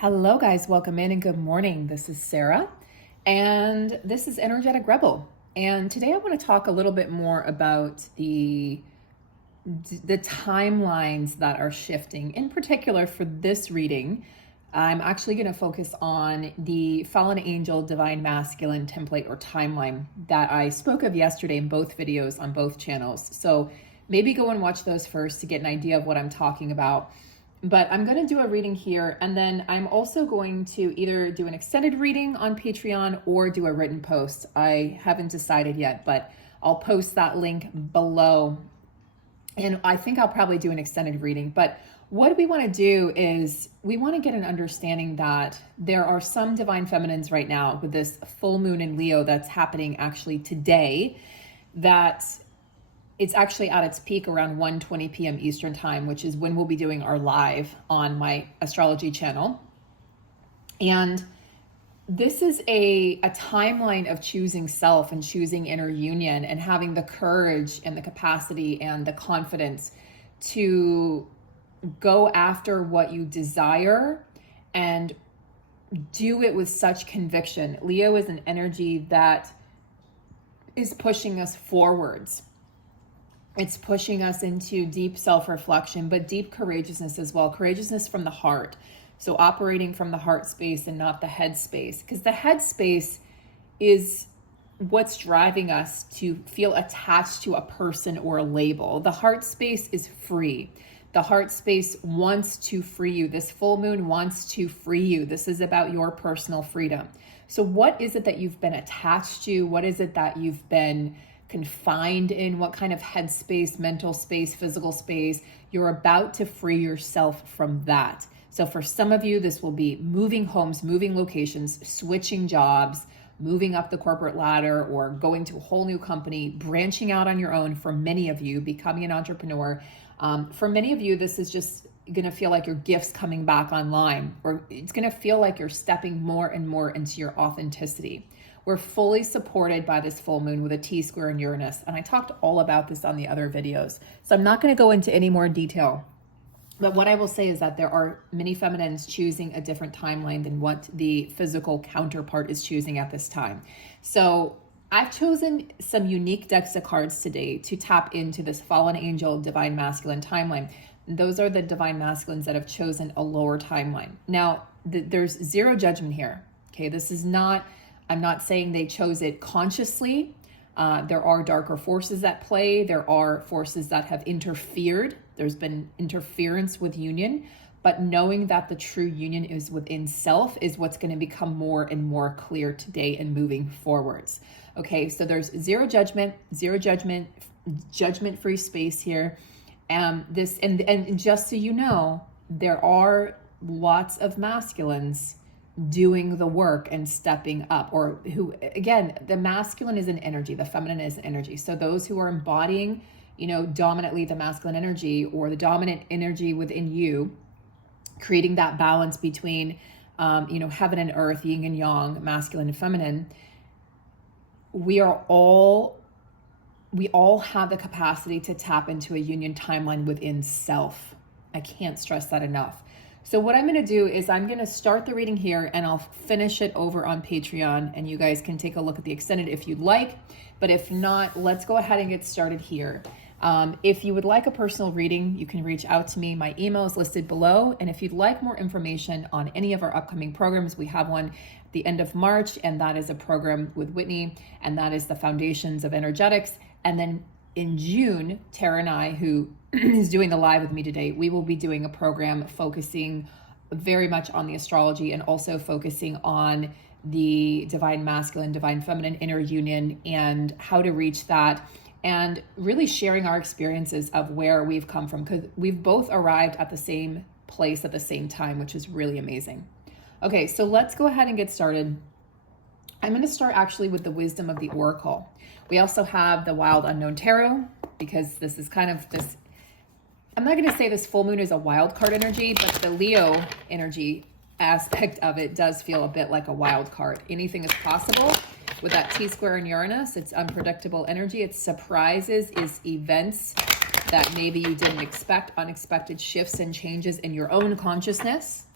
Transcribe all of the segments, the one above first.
Hello guys, welcome in and good morning. This is Sarah and this is Energetic Rebel. And today I want to talk a little bit more about the timelines that are shifting. In particular for this reading, I'm actually going to focus on the Fallen Angel Divine Masculine template or timeline that I spoke of yesterday in both videos on both channels. So maybe go and watch those first to get an idea of what I'm talking about. But I'm going to do a reading here, and then I'm also going to either do an extended reading on Patreon or do a written post. I haven't decided yet, but I'll post that link below. And I think I'll probably do an extended reading. But what we want to do is we want to get an understanding that there are some divine feminines right now with this full moon in Leo that's happening actually today, that it's actually at its peak around 1:20 p.m. Eastern time, which is when we'll be doing our live on my astrology channel. And this is a timeline of choosing self and choosing inner union and having the courage and the capacity and the confidence to go after what you desire and do it with such conviction. Leo is an energy that is pushing us forwards. It's pushing us into deep self-reflection, but deep courageousness as well. Courageousness from the heart. So operating from the heart space and not the head space. Because the head space is what's driving us to feel attached to a person or a label. The heart space is free. The heart space wants to free you. This full moon wants to free you. This is about your personal freedom. So what is it that you've been attached to? What is it that you've been confined in? What kind of headspace, mental space, physical space? You're about to free yourself from that. So for some of you, this will be moving homes, moving locations, switching jobs, moving up the corporate ladder, or going to a whole new company, branching out on your own. For many of you, becoming an entrepreneur. For many of you, this is just going to feel like your gifts coming back online, or it's going to feel like you're stepping more and more into your authenticity. We're fully supported by this full moon with a T-square in Uranus. And I talked all about this on the other videos. So I'm not going to go into any more detail. But what I will say is that there are many feminines choosing a different timeline than what the physical counterpart is choosing at this time. So I've chosen some unique decks of cards today to tap into this Fallen Angel Divine Masculine timeline. Those are the Divine Masculines that have chosen a lower timeline. Now, there's zero judgment here. Okay, this is not... I'm not saying they chose it consciously. There are darker forces at play. There are forces that have interfered. There's been interference with union, but knowing that the true union is within self is what's going to become more and more clear today and moving forwards. Okay, so there's zero judgment, judgment-free space here. And just so you know, there are lots of masculines doing the work and stepping up, or who, again, the masculine is an energy, the feminine is an energy. So those who are embodying, dominantly the masculine energy or the dominant energy within you, creating that balance between, heaven and earth, yin and yang, masculine and feminine, we all have the capacity to tap into a union timeline within self. I can't stress that enough. So what I'm going to do is I'm going to start the reading here and I'll finish it over on Patreon, and you guys can take a look at the extended if you'd like. But if not, let's go ahead and get started here. If you would like a personal reading, you can reach out to me. My email is listed below. And if you'd like more information on any of our upcoming programs, we have one at the end of March, and that is a program with Whitney, and that is the Foundations of Energetics. And then in June, Tara and I, who is doing the live with me today, we will be doing a program focusing very much on the astrology and also focusing on the divine masculine, divine feminine inner union and how to reach that, and really sharing our experiences of where we've come from, because we've both arrived at the same place at the same time, which is really amazing. Okay, so let's go ahead and get started. I'm going to start actually with the Wisdom of the Oracle. We also have the Wild Unknown Tarot, because this is kind of this, I'm not going to say this full moon is a wild card energy, but the Leo energy aspect of it does feel a bit like a wild card. Anything is possible with that T-square in Uranus. It's unpredictable energy. It's surprises, is events that maybe you didn't expect, unexpected shifts and changes in your own consciousness.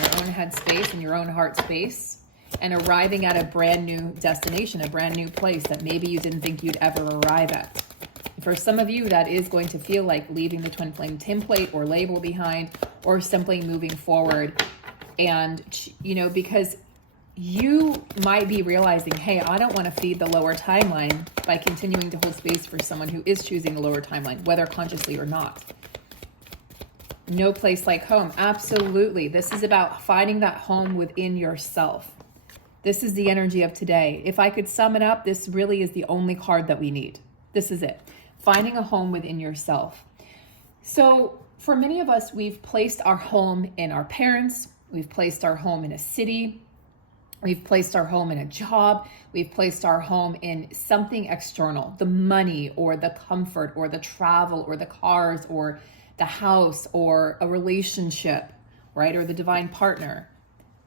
your own head space and your own heart space, and arriving at a brand new destination, a brand new place that maybe you didn't think you'd ever arrive at. For some of you, that is going to feel like leaving the twin flame template or label behind, or simply moving forward. And, you know, because you might be realizing, hey, I don't want to feed the lower timeline by continuing to hold space for someone who is choosing the lower timeline, whether consciously or not. No place like home. Absolutely. This is about finding that home within yourself. This is the energy of today. If I could sum it up, this really is the only card that we need. This is it. Finding a home within yourself. So for many of us, we've placed our home in our parents. We've placed our home in a city. We've placed our home in a job. We've placed our home in something external, the money or the comfort or the travel or the cars or the house or a relationship, right? Or the divine partner.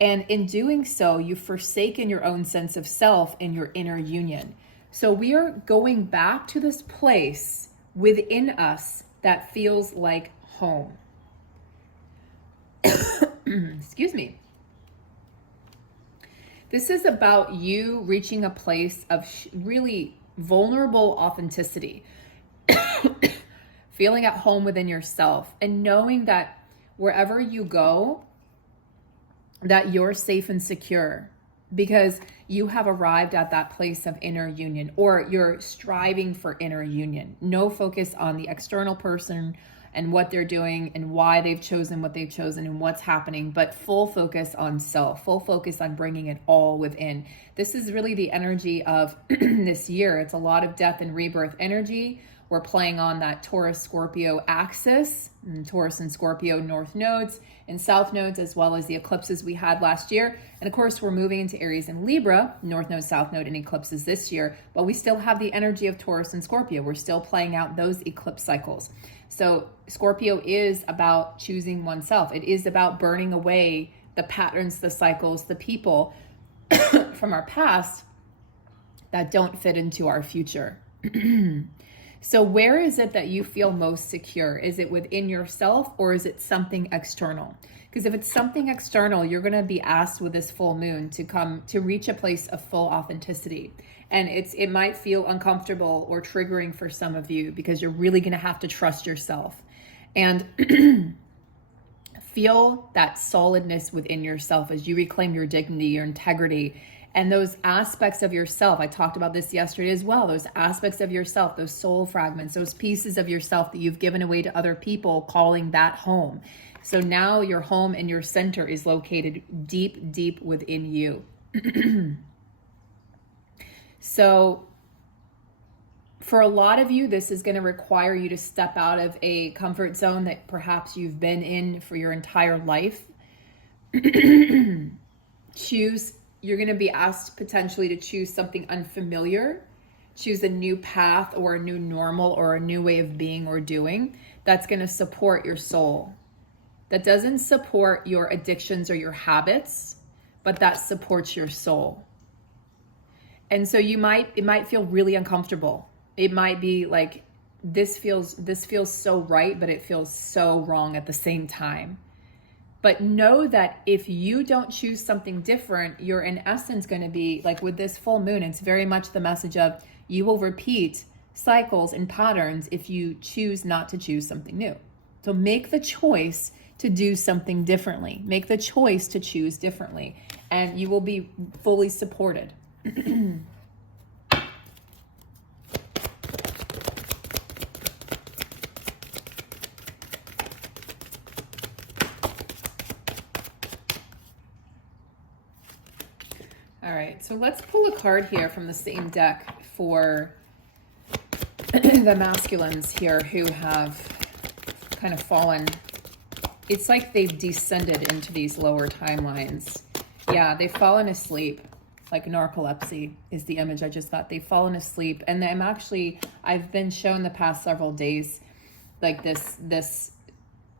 And in doing so, you've forsaken your own sense of self and your inner union. So we are going back to this place within us that feels like home. Excuse me. This is about you reaching a place of really vulnerable authenticity, feeling at home within yourself, and knowing that wherever you go, that you're safe and secure because you have arrived at that place of inner union, or you're striving for inner union. No focus on the external person and what they're doing and why they've chosen what they've chosen and what's happening, but full focus on self, full focus on bringing it all within. This is really the energy of this year. It's a lot of death and rebirth energy. We're playing on that Taurus-Scorpio axis, and Taurus and Scorpio north nodes and south nodes, as well as the eclipses we had last year. And of course, we're moving into Aries and Libra, north node, south node, and eclipses this year, but we still have the energy of Taurus and Scorpio. We're still playing out those eclipse cycles. So Scorpio is about choosing oneself. It is about burning away the patterns, the cycles, the people from our past that don't fit into our future. So where is it that you feel most secure? Is it within yourself, or is it something external? Because if it's something external, you're going to be asked with this full moon to reach a place of full authenticity. And it might feel uncomfortable or triggering for some of you because you're really going to have to trust yourself and feel that solidness within yourself as you reclaim your dignity, your integrity, and those aspects of yourself. I talked about this yesterday as well. Those aspects of yourself, those soul fragments, those pieces of yourself that you've given away to other people, calling that home. So now your home and your center is located deep, deep within you. So for a lot of you, this is going to require you to step out of a comfort zone that perhaps you've been in for your entire life. You're going to be asked potentially to choose something unfamiliar, choose a new path or a new normal or a new way of being or doing that's going to support your soul. That doesn't support your addictions or your habits, but that supports your soul. And so it might feel really uncomfortable. It might be like, this feels so right, but it feels so wrong at the same time. But know that if you don't choose something different, you're in essence going to be like with this full moon, it's very much the message of you will repeat cycles and patterns if you choose not to choose something new. So make the choice to do something differently. Make the choice to choose differently, and you will be fully supported. All right, so let's pull a card here from the same deck for the masculines here who have kind of fallen. It's like they've descended into these lower timelines. Yeah, they've fallen asleep, like narcolepsy is the image I just got. They've fallen asleep. And I've been shown the past several days like this,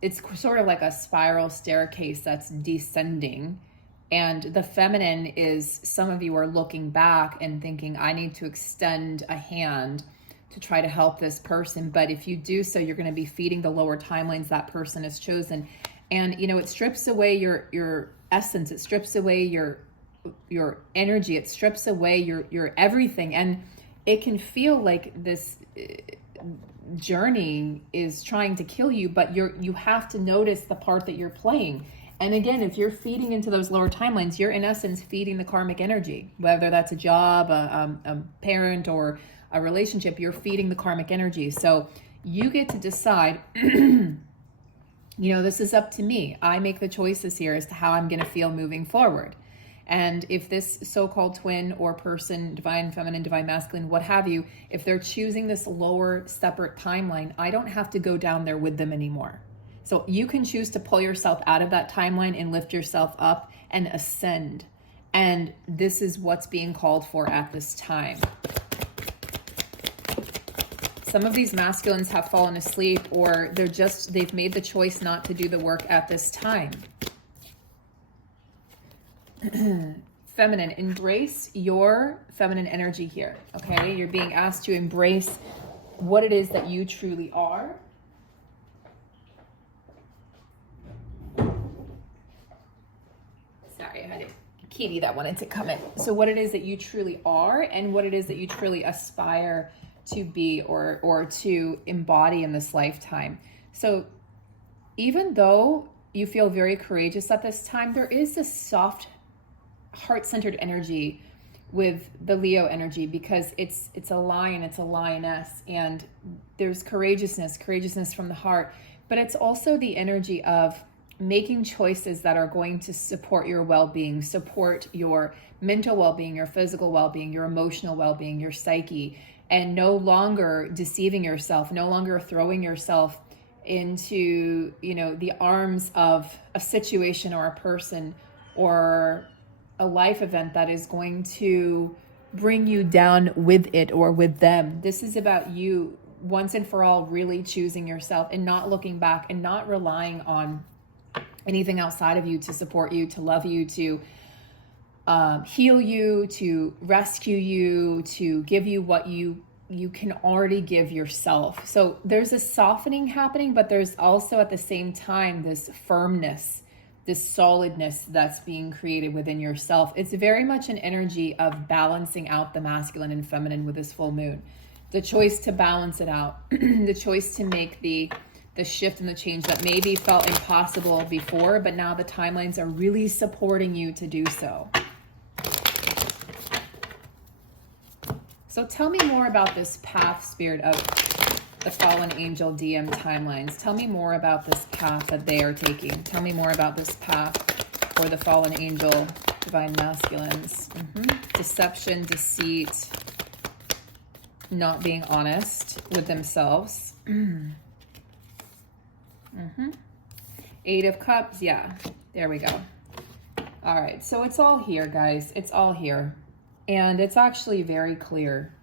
it's sort of like a spiral staircase that's descending. And the feminine is, some of you are looking back and thinking, I need to extend a hand to try to help this person. But if you do so, you're going to be feeding the lower timelines that person has chosen. And, you know, it strips away your essence. It strips away your energy. It strips away your everything. And it can feel like this journey is trying to kill you, but you have to notice the part that you're playing. And again, if you're feeding into those lower timelines, you're in essence feeding the karmic energy, whether that's a job, a parent, or a relationship. You're feeding the karmic energy. So you get to decide, you know, this is up to me. I make the choices here as to how I'm going to feel moving forward. And if this so-called twin or person, divine feminine, divine masculine, what have you, if they're choosing this lower separate timeline, I don't have to go down there with them anymore. So you can choose to pull yourself out of that timeline and lift yourself up and ascend. And this is what's being called for at this time. Some of these masculines have fallen asleep, or they've made the choice not to do the work at this time. Feminine, embrace your feminine energy here, okay? You're being asked to embrace what it is that you truly are. Sorry, I had a kitty that wanted to come in. So what it is that you truly are and what it is that you truly aspire to be or to embody in this lifetime. So even though you feel very courageous at this time, there is this soft heart-centered energy with the Leo energy, because it's a lion, it's a lioness, and there's courageousness from the heart, but it's also the energy of making choices that are going to support your well-being, support your mental well-being, your physical well-being, your emotional well-being, your psyche, and no longer deceiving yourself, no longer throwing yourself into, you know, the arms of a situation or a person or a life event that is going to bring you down with it or with them. This is about you once and for all really choosing yourself and not looking back and not relying on anything outside of you to support you, to love you, to heal you, to rescue you, to give you what you can already give yourself. So there's a softening happening, but there's also at the same time this firmness, this solidness that's being created within yourself. It's very much an energy of balancing out the masculine and feminine with this full moon. The choice to balance it out, the choice to make the shift and the change that maybe felt impossible before, but now the timelines are really supporting you to do so. So tell me more about this path, Spirit, of the fallen angel DM timelines. Tell me more about this path that they are taking. Tell me more about this path for the fallen angel divine masculines. Deception, deceit, not being honest with themselves. Eight of Cups. Yeah, there we go. All right, so it's all here, guys. It's all here. And it's actually very clear.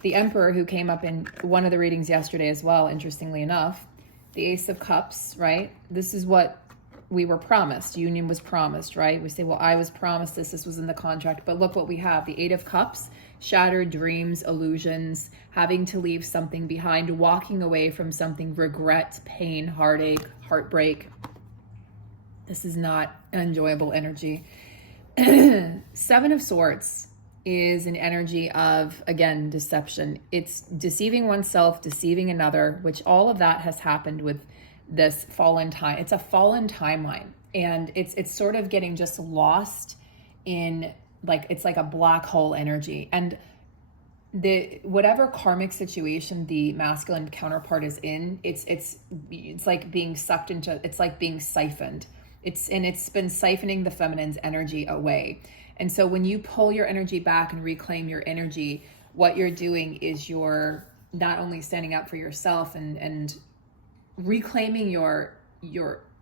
The Emperor, who came up in one of the readings yesterday as well, interestingly enough, the Ace of Cups, right? This is what we were promised. Union was promised, right? We say, well, I was promised this. This was in the contract. But look what we have. The Eight of Cups, shattered dreams, illusions, having to leave something behind, walking away from something, regret, pain, heartache, heartbreak. This is not an enjoyable energy. Seven of Swords is an energy of, again, deception. It's deceiving oneself, deceiving another, which all of that has happened with this fallen time. It's a fallen timeline, and it's sort of getting just lost in, like, it's like a black hole energy. And the whatever karmic situation the masculine counterpart is in, it's like being sucked into, it's like being siphoned. It's been siphoning the feminine's energy away. And so when you pull your energy back and reclaim your energy, what you're doing is you're not only standing up for yourself and reclaiming your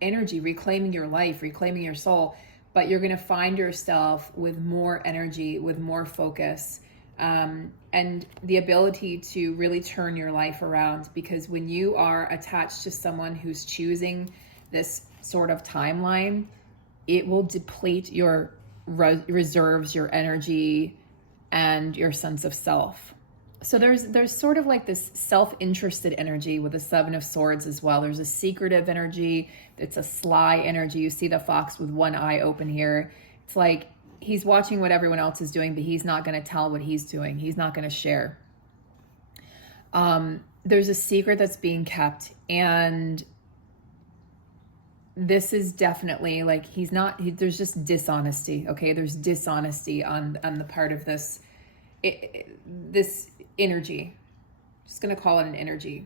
energy, reclaiming your life, reclaiming your soul, but you're going to find yourself with more energy, with more focus, and the ability to really turn your life around. Because when you are attached to someone who's choosing this sort of timeline, it will deplete your reserves, your energy, and your sense of self. So there's sort of like this self-interested energy with the Seven of Swords as well. There's a secretive energy. It's a sly energy. You see the fox with one eye open here. It's like he's watching what everyone else is doing, but he's not going to tell what he's doing. He's not going to share. There's a secret that's being kept, and this is definitely like there's just dishonesty. Okay, there's dishonesty on the part of this energy. Just going to call it an energy.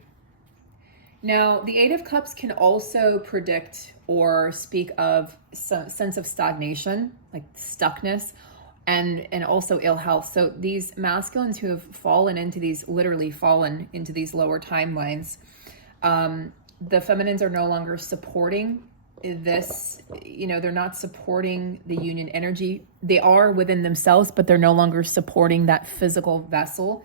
Now, the Eight of Cups can also predict or speak of some sense of stagnation, like stuckness, and also ill health. So these masculines who have literally fallen into these lower timelines, the feminines are no longer supporting this, they're not supporting the union energy. They are within themselves, but they're no longer supporting that physical vessel,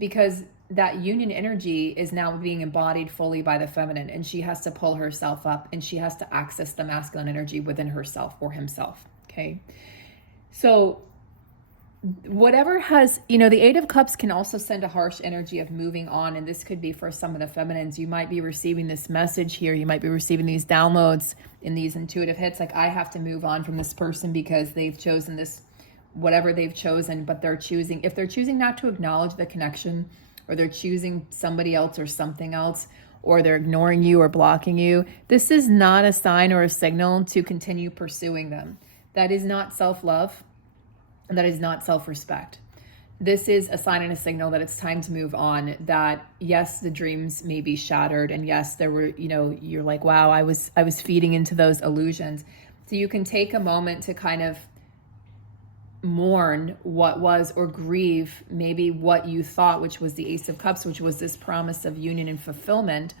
because that union energy is now being embodied fully by the feminine, and she has to pull herself up and she has to access the masculine energy within herself or himself. Okay. So whatever has, the Eight of Cups can also send a harsh energy of moving on. And this could be for some of the feminines. You might be receiving this message here. You might be receiving these downloads in these intuitive hits. Like, I have to move on from this person because they've chosen this, whatever they've chosen, but if they're choosing not to acknowledge the connection, or they're choosing somebody else or something else, or they're ignoring you or blocking you, this is not a sign or a signal to continue pursuing them. That is not self-love. And that is not self-respect. This is a sign and a signal that it's time to move on, that yes, the dreams may be shattered. And yes, there were, you're like, wow, I was feeding into those illusions. So you can take a moment to kind of mourn what was, or grieve maybe what you thought, which was the Ace of Cups, which was this promise of union and fulfillment,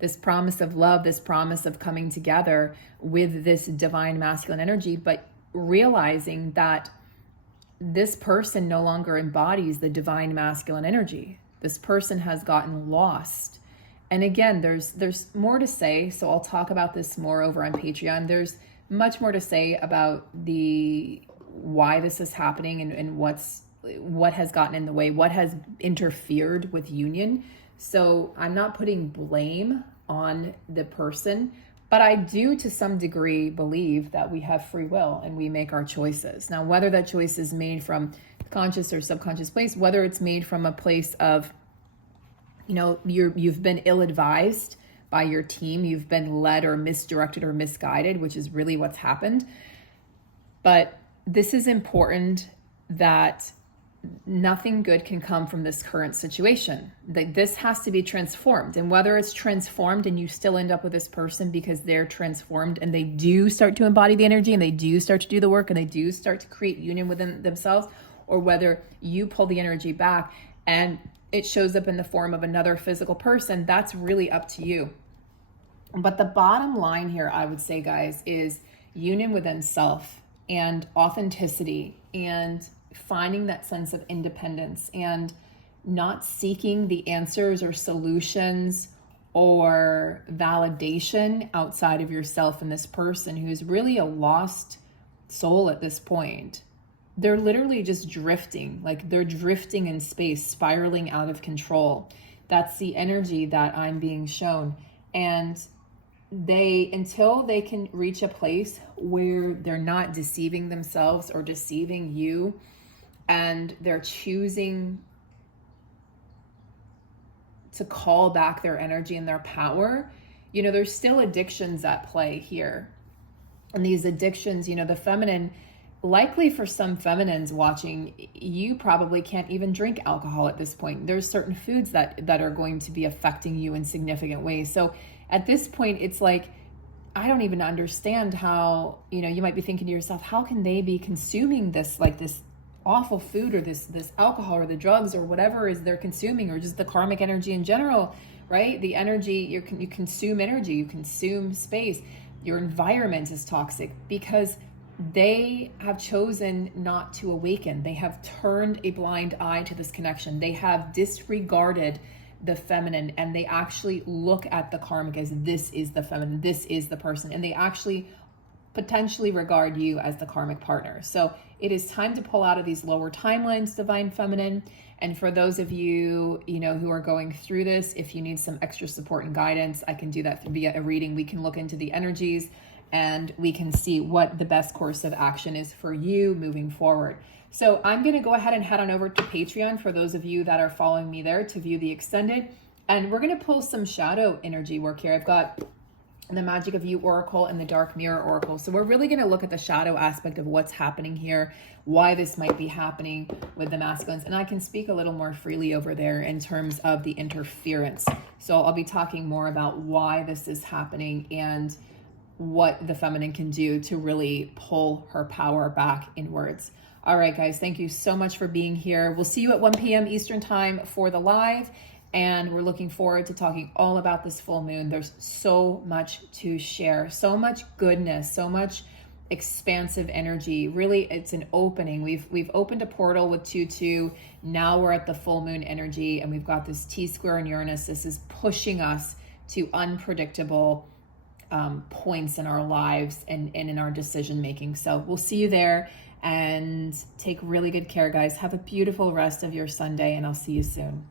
this promise of love, this promise of coming together with this divine masculine energy, but realizing that this person no longer embodies the divine masculine energy. This person has gotten lost. And again, there's more to say, so I'll talk about this more over on Patreon. There's much more to say about why this is happening and what has gotten in the way, what has interfered with union. So I'm not putting blame on the person, but I do, to some degree, believe that we have free will and we make our choices. Now, whether that choice is made from conscious or subconscious place, whether it's made from a place of, you've been ill-advised by your team, you've been led or misdirected or misguided, which is really what's happened. But this is important, that nothing good can come from this current situation. That this has to be transformed. And whether it's transformed and you still end up with this person because they're transformed and they do start to embody the energy and they do start to do the work and they do start to create union within themselves, or whether you pull the energy back and it shows up in the form of another physical person, that's really up to you. But the bottom line here, I would say, guys, is union within self and authenticity and finding that sense of independence and not seeking the answers or solutions or validation outside of yourself and this person who is really a lost soul at this point. They're literally just drifting, like they're drifting in space, spiraling out of control. That's the energy that I'm being shown. And until they can reach a place where they're not deceiving themselves or deceiving you, and they're choosing to call back their energy and their power, there's still addictions at play here. And these addictions, the feminine, likely for some feminines watching, you probably can't even drink alcohol at this point. There's certain foods that are going to be affecting you in significant ways. So at this point, it's like, I don't even understand how, you might be thinking to yourself, how can they be consuming this, like this awful food or this alcohol or the drugs or whatever is they're consuming, or just the karmic energy in general, right? The energy, you consume energy, you consume space. Your environment is toxic because they have chosen not to awaken. They have turned a blind eye to this connection. They have disregarded the feminine, and they actually look at the karmic as this is the feminine, this is the person. And they actually potentially regard you as the karmic partner. So it is time to pull out of these lower timelines, Divine Feminine. And for those of you, who are going through this, if you need some extra support and guidance, I can do that via a reading. We can look into the energies and we can see what the best course of action is for you moving forward. So I'm going to go ahead and head on over to Patreon for those of you that are following me there to view the extended. And we're going to pull some shadow energy work here. I've got the Magic of You Oracle and the Dark Mirror Oracle. So we're really going to look at the shadow aspect of what's happening here, why this might be happening with the masculines. And I can speak a little more freely over there in terms of the interference. So I'll be talking more about why this is happening and what the feminine can do to really pull her power back inwards. All right, guys, thank you so much for being here. We'll see you at 1 p.m. Eastern time for the live. And we're looking forward to talking all about this full moon. There's so much to share, so much goodness, so much expansive energy. Really, it's an opening. We've opened a portal with 2-2. Now we're at the full moon energy, and we've got this T-square in Uranus. This is pushing us to unpredictable points in our lives and in our decision making. So we'll see you there, and take really good care, guys. Have a beautiful rest of your Sunday, and I'll see you soon.